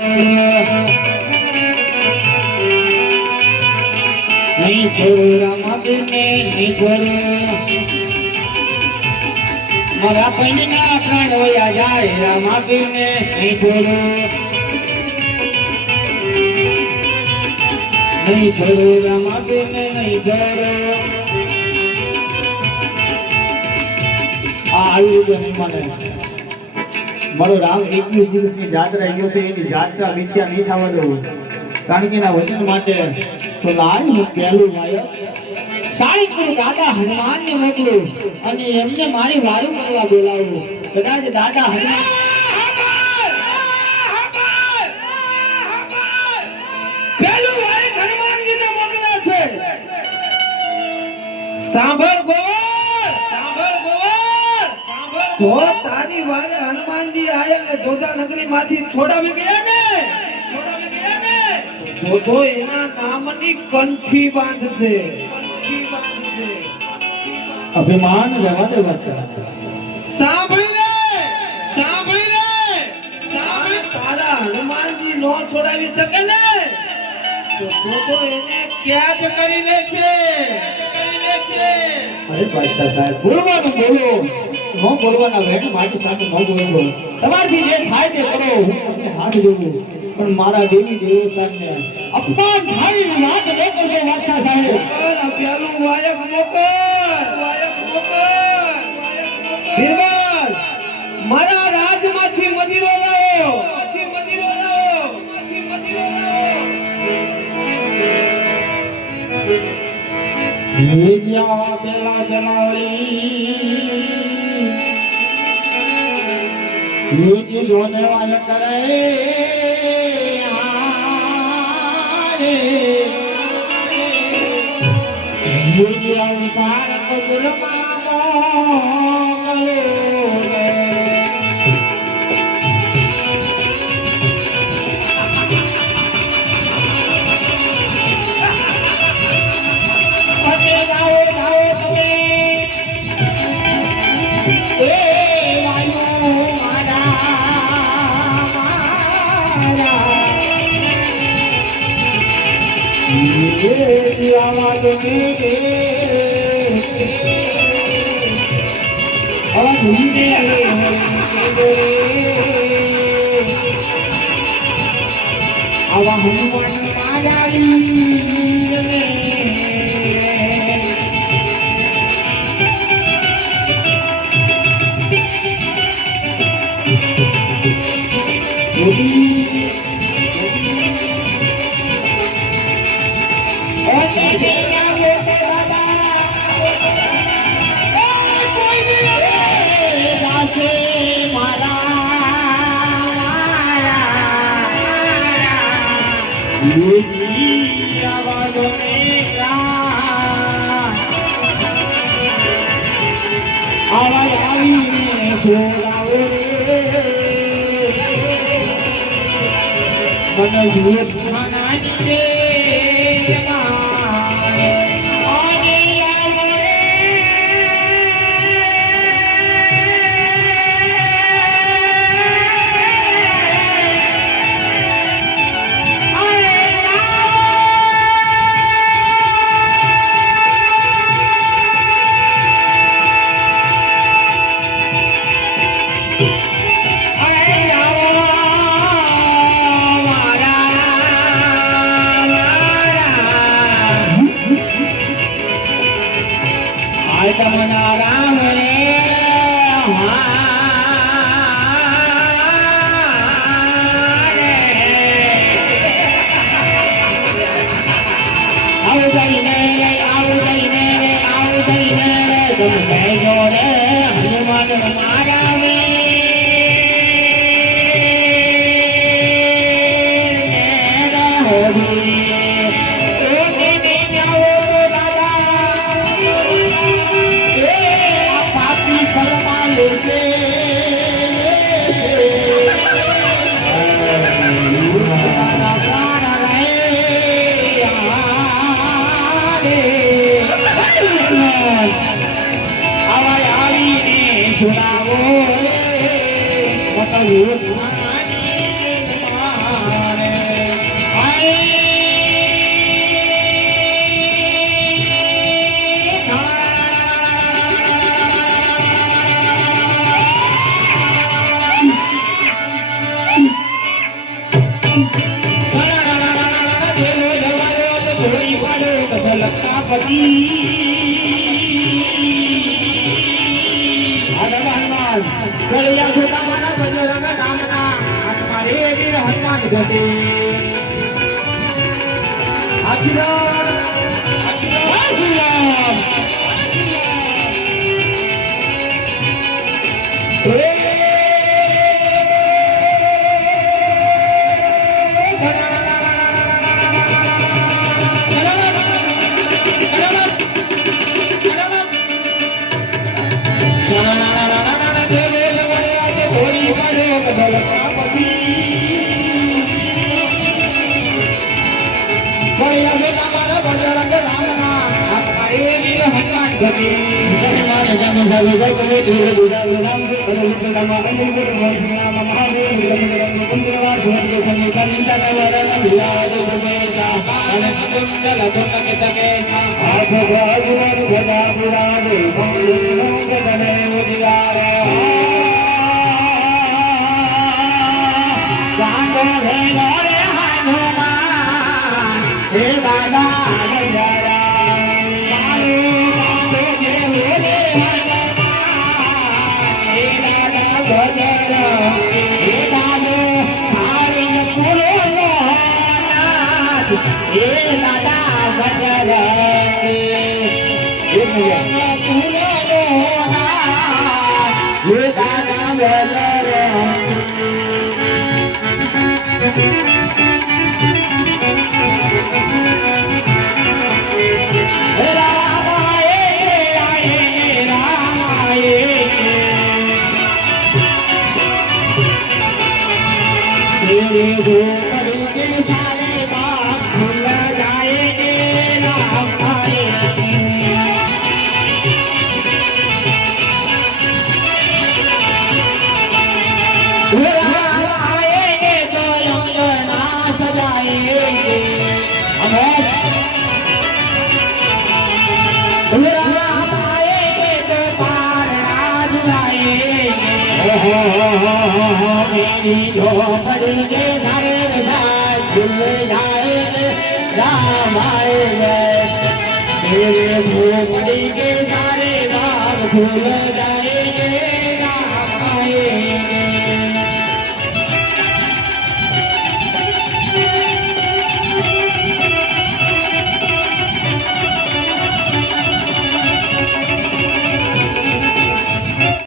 नहीं छोड़ो रामाबेन ने नहीं छोड़ो मारा बहना प्राण वया जाए रामाबेन ने नहीं छोड़ो नहीं छोड़ो रामाबेन ने नहीं छोड़ो आयुर्वेद माने मारो राम 21 દિવસની જાત્રા આવ્યો છે એની જાત્રા મિથ્યા નહીં થવા દેવું કારણ કે ના વચન માટે તો લાલ મૂકેલું આયો સાળી ગુરુ દાદા હનુમાન ને મોકલું અને એમને મારી વારું કરવા બોલાવું કદાચ દાદા હનુમાન પેલું વારે હનુમાનજી ને મોકલે છે સાંભળ ગોવર જો તારી વારે હનુમાનજી આયા ને જોધા નગરી માંથી છોડાવી ગયા ને તો એના નામની કંઠી બાંધશે અભિમાન જવા દે વચ્ચે સાંભળ તારા હનુમાનજી નો છોડાવી શકે ને તો એને ક્યાં કરી લે છે અરે બાદશાહ સાહેબ બોલવાનું બોલો નો બોલવાના વેણ માટી સાથે નો બોલવો તમારથી જે થાય તે કરો હું તમને હાથ જોડું પણ મારા દેવી દેવતાને અપમાન થાય વાત ન કરજો બાદશાહ સાહેબ અભ્યાલું વાયક મોકર બિરબલ મારા રાજમાંથી મદીરો લાવો વિદ્યા પેલા જલાવડી વિદ્ય જોને વાલા કરે આરે વિદ્ય અનુસાર કુલમાં મોકલે आवाज हनुमान आवाज आवीने सोलावे मन जीव खानानी रे तेरे भोपड़ी के सारे बाग खुल जाएंगे।